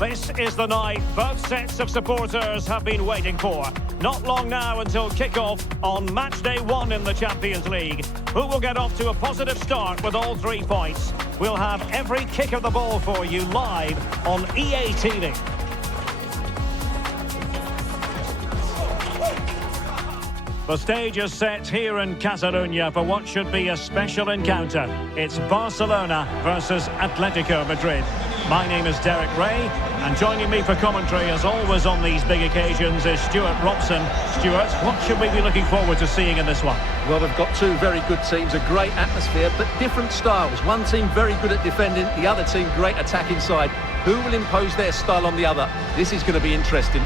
This is the night both sets of supporters have been waiting for. Not long now until kick-off on match day 1 in the Champions League. Who will get off to a positive start with all 3 points? We'll have every kick of the ball for you live on EA TV. The stage is set here in Catalonia for what should be a special encounter. It's Barcelona versus Atletico Madrid. My name is Derek Ray, and joining me for commentary, as always on these big occasions, is Stuart Robson. Stuart, what should we be looking forward to seeing in this one? Well, we've got 2 very good teams, a great atmosphere, but different styles. One team very good at defending, the other team great attack inside. Who will impose their style on the other? This is going to be interesting.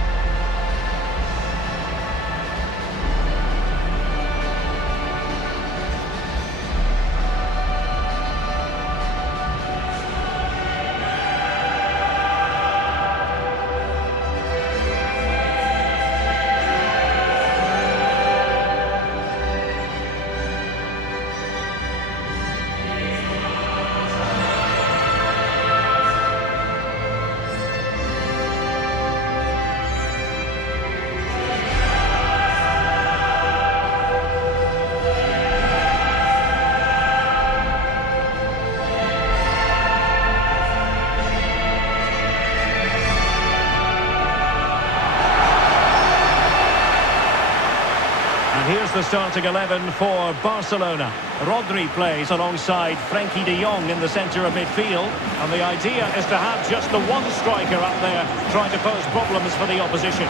Here's the starting 11 for Barcelona. Rodri plays alongside Frenkie de Jong in the centre of midfield. And the idea is to have just the one striker up there trying to pose problems for the opposition.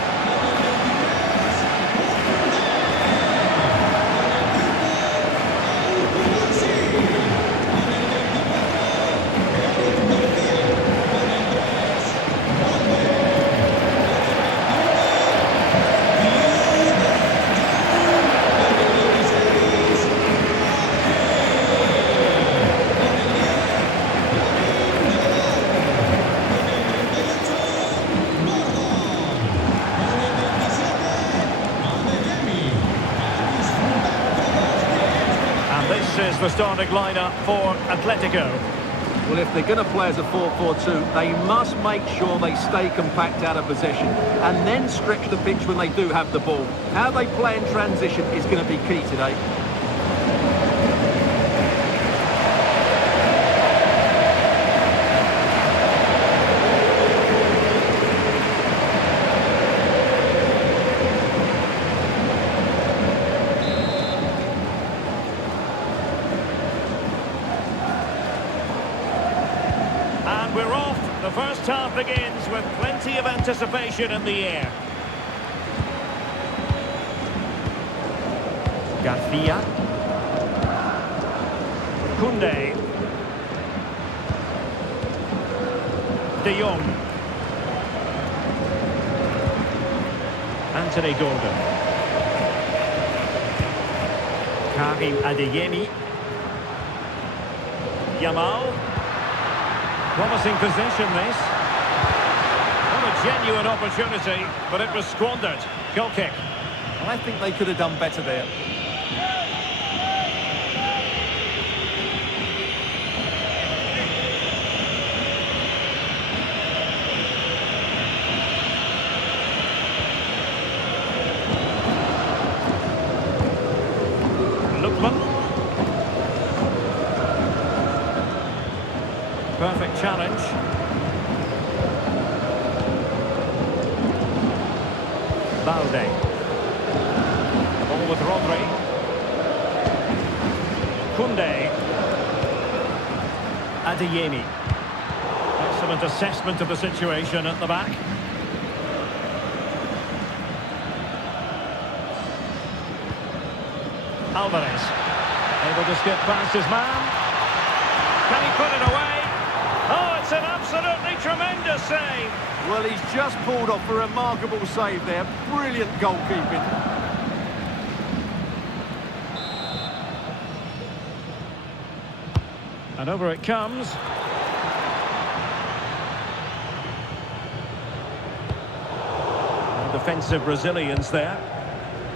This is the starting lineup for Atletico. Well, if they're going to play as a 4-4-2, they must make sure they stay compact out of possession and then stretch the pitch when they do have the ball. How they play in transition is going to be key today. We're off. The first half begins with plenty of anticipation in the air. Garcia. Koundé. De Jong. Anthony Gordon. Karim Adeyemi. Yamal. Promising possession, this. What a genuine opportunity, but it was squandered. Goal kick. I think they could have done better there. Perfect challenge. Balde. Ball with Rodri. Koundé. Adeyemi. Excellent assessment of the situation at the back. Alvarez. Able to skip past his man. Can he put it away? Oh, it's an absolutely tremendous save. Well, he's just pulled off a remarkable save there. Brilliant goalkeeping. And over it comes. And defensive resilience there.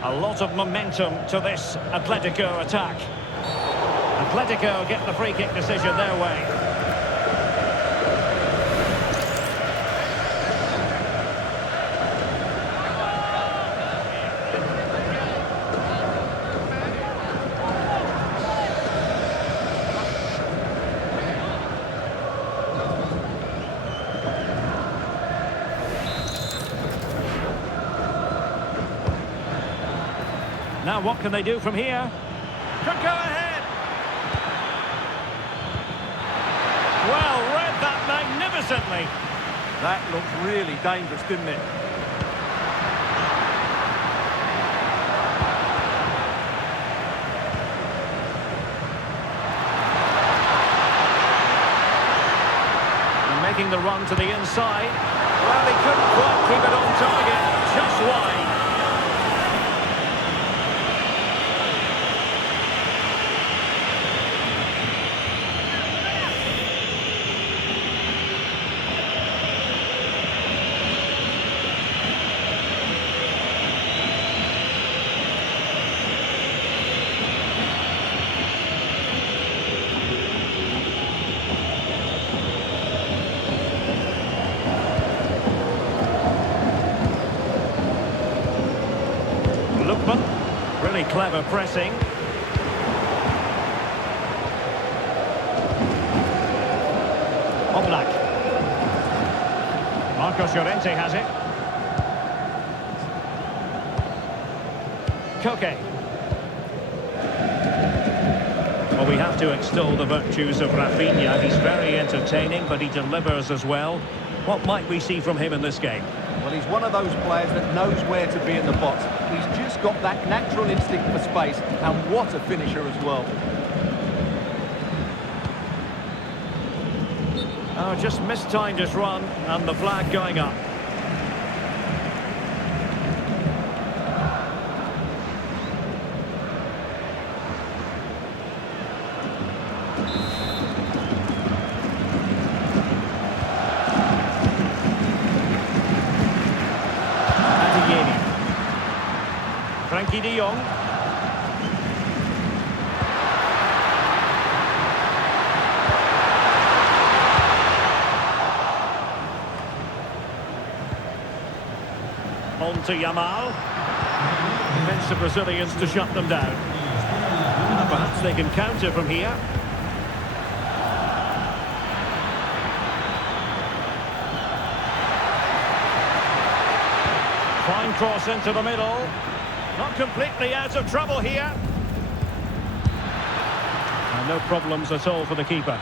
A lot of momentum to this Atletico attack. Atletico get the free kick decision their way. Now what can they do from here? Could go ahead. Well, read that magnificently. That looked really dangerous, didn't it? And making the run to the inside. Well, he couldn't quite keep it on target. Just wide. Really clever pressing. Oblak. Marcos Llorente has it. Koke. Well, we have to extol the virtues of Rafinha. He's very entertaining, but he delivers as well. What might we see from him in this game? Well, he's one of those players that knows where to be in the box. He's just got that natural instinct for space, and what a finisher as well. Oh, just mistimed his run, and the flag going up. Frankie de Jong. On to Yamal. Defensive Brazilians to shut them down. Perhaps they can counter from here. Fine cross into the middle. Not completely out of trouble here. And no problems at all for the keeper.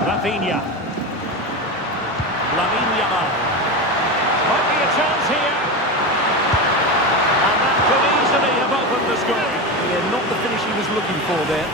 Rafinha. Lamine Yamal. Might be a chance here. And that could easily have opened the scoring. Yeah, not the finish he was looking for there.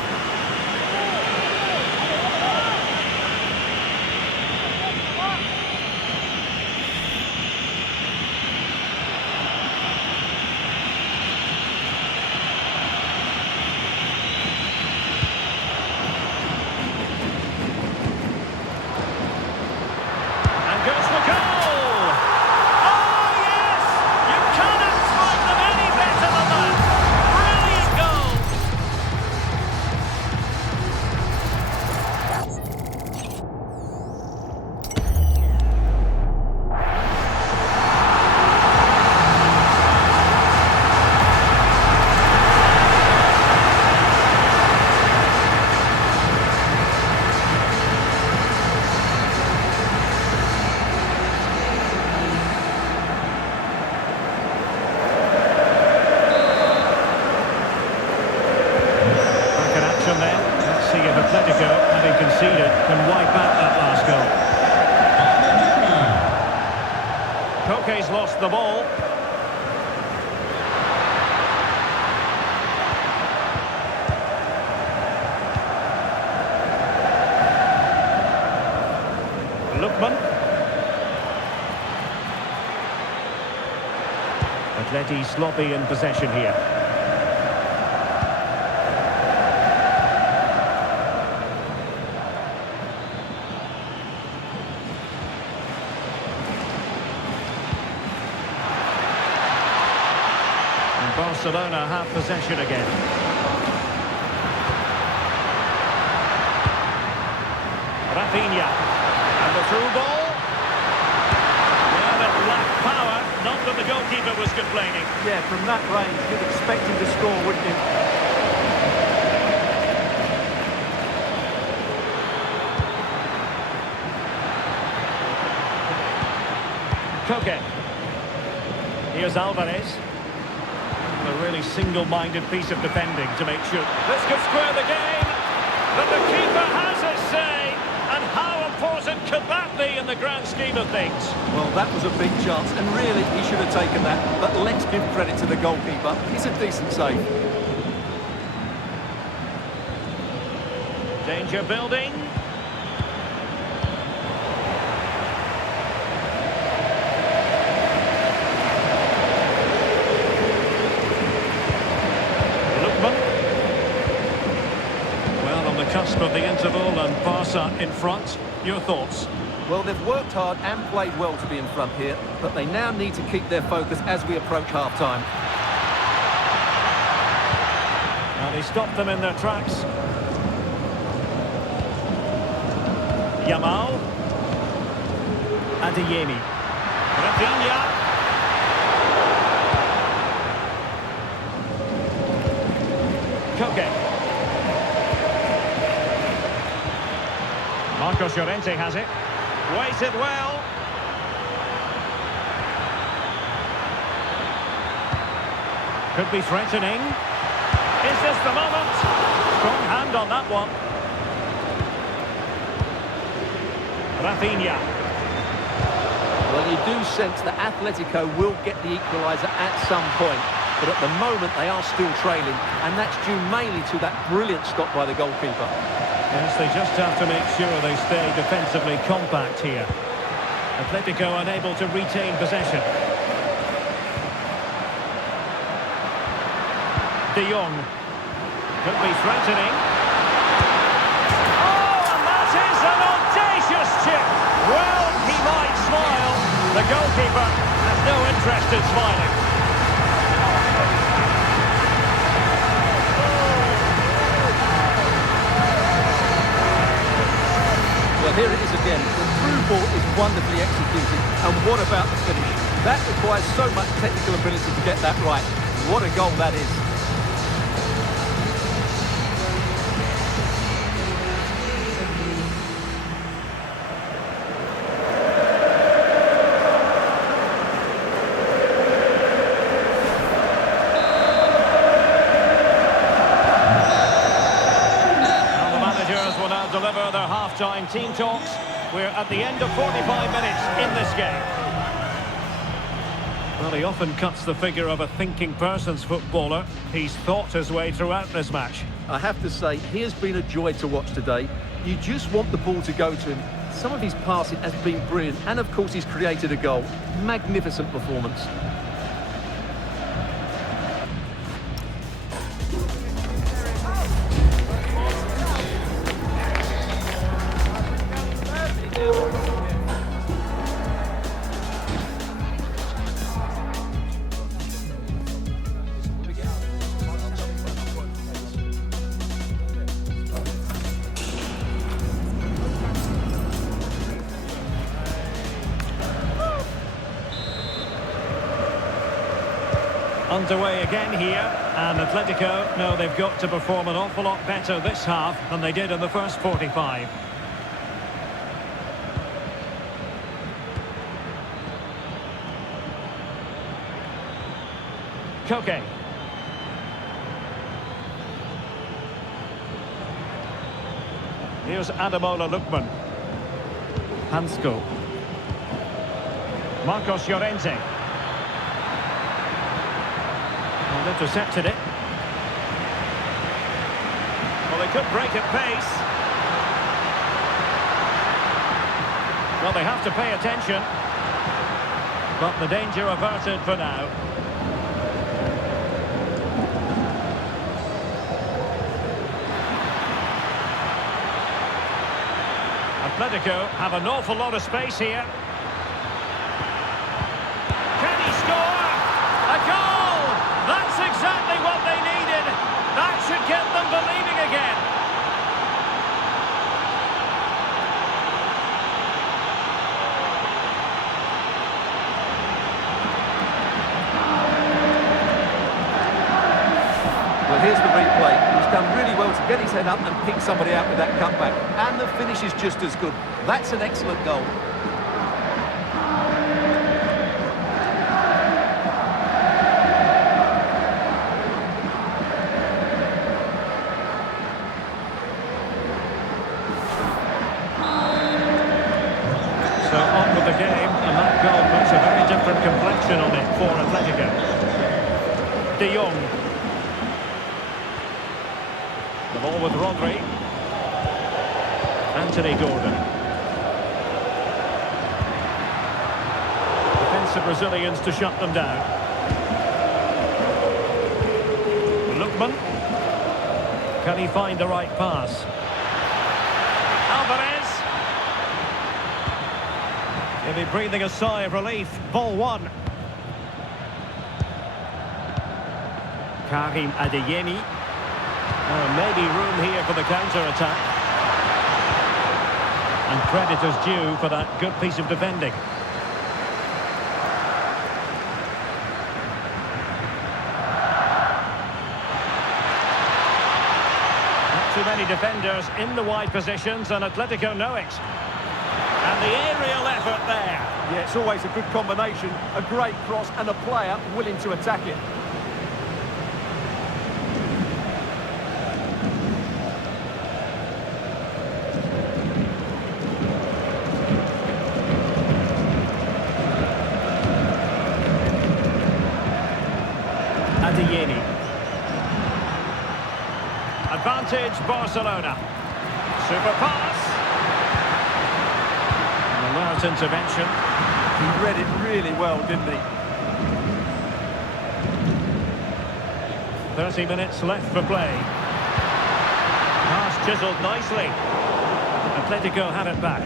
Let's see if Atletico, having conceded, can wipe out that last goal. Koke's lost the ball. Lookman. Atleti sloppy in possession here. Barcelona have possession again. Rafinha. And the through ball. Well, it lacked power. Not that the goalkeeper was complaining. Yeah, from that range, you'd expect him to score, wouldn't you? Koke. Here's Alvarez. A really single-minded piece of defending to make sure. This could square the game, but the keeper has his say. And how important could that be in the grand scheme of things? Well, that was a big chance, and really he should have taken that. But let's give credit to the goalkeeper. It's a decent save. Danger building. Well, on the cusp of the interval and Barca in front. Your thoughts? Well, they've worked hard and played well to be in front here, but they now need to keep their focus as we approach half-time. Now they stopped them in their tracks. Yamal. Adeyemi. Rafinha. Koke. Marcos Llorente has it. Waited well. Could be threatening. Is this the moment? Strong hand on that one. Rafinha. Well, you do sense that Atletico will get the equaliser at some point, but at the moment they are still trailing, and that's due mainly to that brilliant stop by the goalkeeper. Yes, they just have to make sure they stay defensively compact here. Atletico unable to retain possession. De Jong. Could be threatening. Oh, and that is an audacious chip. Well, he might smile. The goalkeeper has no interest in smiling. Well, here it is again. The through ball is wonderfully executed. And what about the finish? That requires so much technical ability to get that right. What a goal that is. Deliver their half-time team talks. We're at the end of 45 minutes in this game. Well, he often cuts the figure of a thinking person's footballer. He's thought his way throughout this match. I have to say, he has been a joy to watch today. You just want the ball to go to him. Some of his passing has been brilliant, and of course he's created a goal. Magnificent performance. Underway again here, and Atletico know they've got to perform an awful lot better this half than they did in the first 45. Koke. Here's Ademola Lookman. Hansko. Marcos Llorente. And intercepted it. Well, they could break at pace. Well, they have to pay attention. But the danger averted for now. Atletico have an awful lot of space here. Can he score? A goal! That's exactly what they needed. That should get them believing again. Well, here's the replay. He's done really well to get his head up and pick somebody out with that cutback. And the finish is just as good. That's an excellent goal. of the game, and that goal puts a very different complexion on it for Atletico. De Jong. The ball with Rodri. Anthony Gordon. Defensive Brazilians to shut them down. Lookman. Can he find the right pass? Alvarez. He'll be breathing a sigh of relief. Ball one. Karim Adeyemi. Maybe room here for the counter-attack. And credit is due for that good piece of defending. Not too many defenders in the wide positions, and Atletico know it. And the aerial effort there. Yeah, it's always a good combination. A great cross and a player willing to attack it. Adeyemi. Advantage Barcelona. Super pass. An alert intervention. He read it really well, didn't he? 30 minutes left for play. Pass chiselled nicely. Atletico have it back.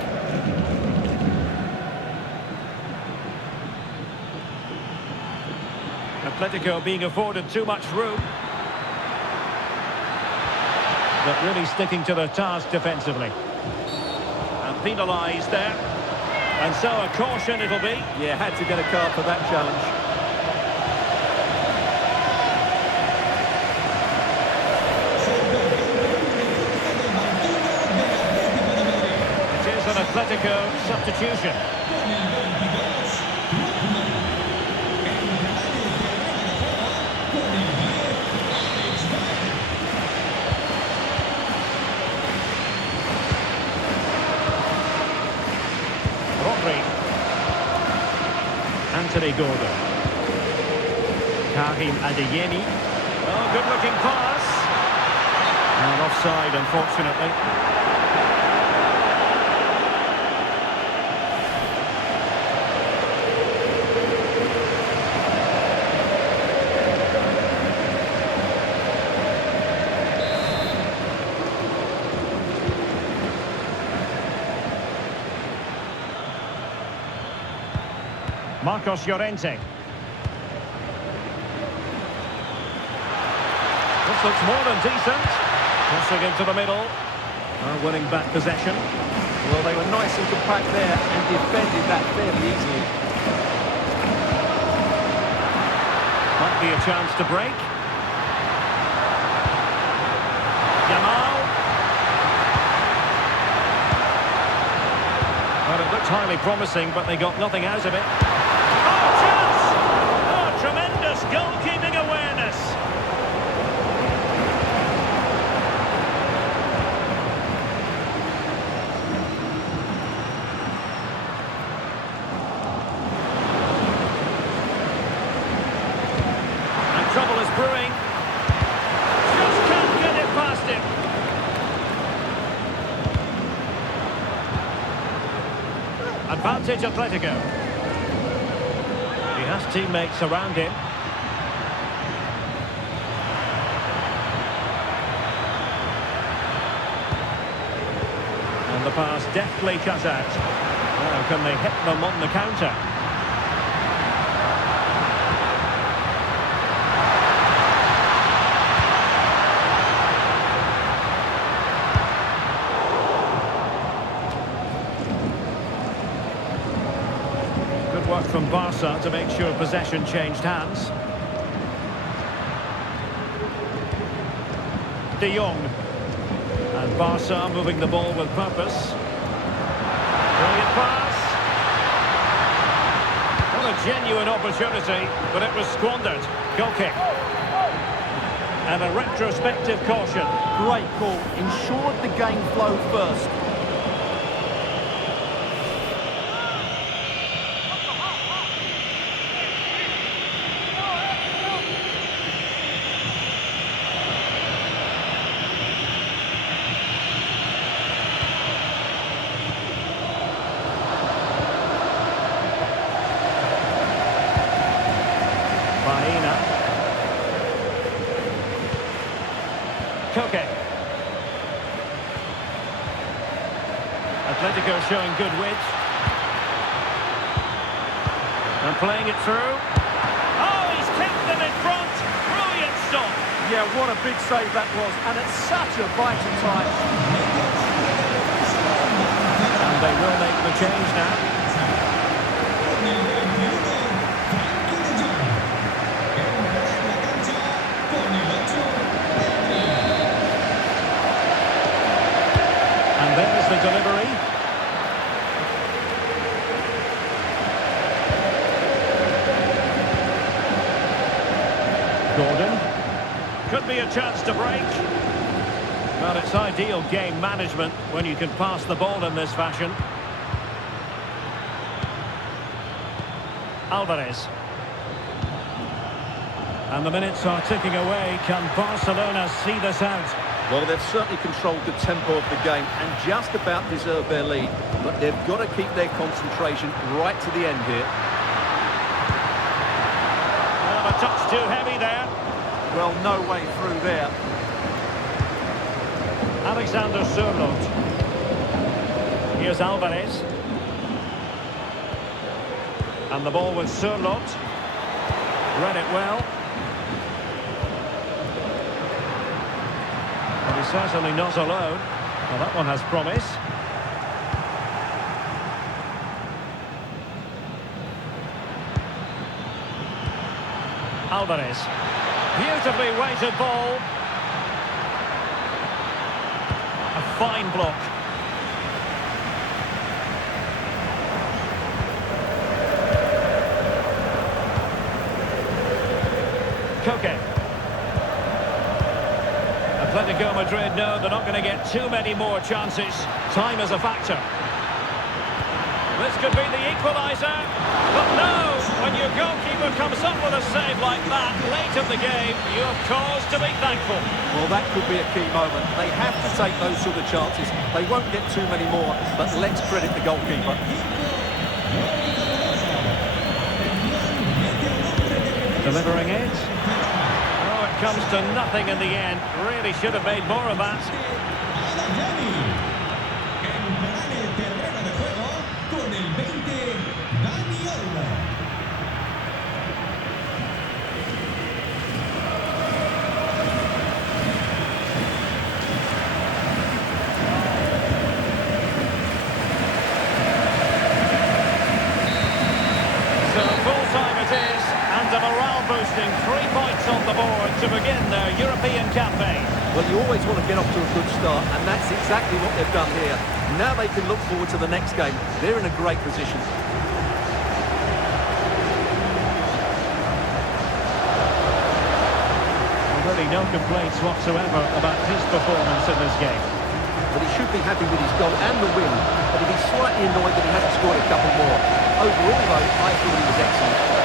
Atletico being afforded too much room. But really sticking to their task defensively. And penalised there. And so a caution it'll be. Yeah, had to get a card for that challenge. It is an Atletico substitution. Anthony Gordon. Karim Adeyemi. Oh, good-looking pass. And offside, unfortunately. Marcos Llorente. This looks more than decent. Crossing into the middle. Winning back possession. Well, they were nice and compact there and defended that fairly easily. Might be a chance to break. Yamal. Well, it looked highly promising, but they got nothing out of it. Oh, chance! Oh, tremendous goalkeeping awareness. And trouble is brewing. Just can't get it past him. Advantage Atletico. He has teammates around him. And the pass deftly cut out. Now can they hit them on the counter? Work from Barca to make sure possession changed hands. De Jong. And Barca moving the ball with purpose. Brilliant pass. What a genuine opportunity, but it was squandered. Goal kick. And a retrospective caution. Great call. Ensured the game flow first. Atletico showing good width. And playing it through. Oh, he's kept them in front. Brilliant stop. Yeah, what a big save that was, and at such a vital time. And they will make the change now. And there's the delivery. Gordon. Could be a chance to break. Well, it's ideal game management when you can pass the ball in this fashion. Alvarez. And the minutes are ticking away. Can Barcelona see this out? Well, they've certainly controlled the tempo of the game and just about deserved their lead. But they've got to keep their concentration right to the end here. Well, a touch too heavy there. Well, no way through there. Alexander Sørloth. Here's Alvarez. And the ball with Sørloth. Read it well. But he's certainly not alone. Well, that one has promise. Alvarez. Beautifully weighted ball. A fine block. Koke. Atletico Madrid know they're not going to get too many more chances. Time is a factor. This could be the equaliser. But no, when your goalkeeper comes up with a save like that late in the game, you have cause to be thankful. Well, that could be a key moment. They have to take those sort of chances. They won't get too many more, but let's credit the goalkeeper. Delivering it. Oh, it comes to nothing in the end. Really should have made more of that. So full-time it is, and a morale-boosting 3 points on the board to begin their European campaign. Well, you always want to get off to a good start, and that's exactly what they've done here. Now they can look forward to the next game. They're in a great position. Really no complaints whatsoever about his performance in this game. But he should be happy with his goal and the win, but he'd be slightly annoyed that he hasn't scored a couple more. Overall, though, I thought he was excellent.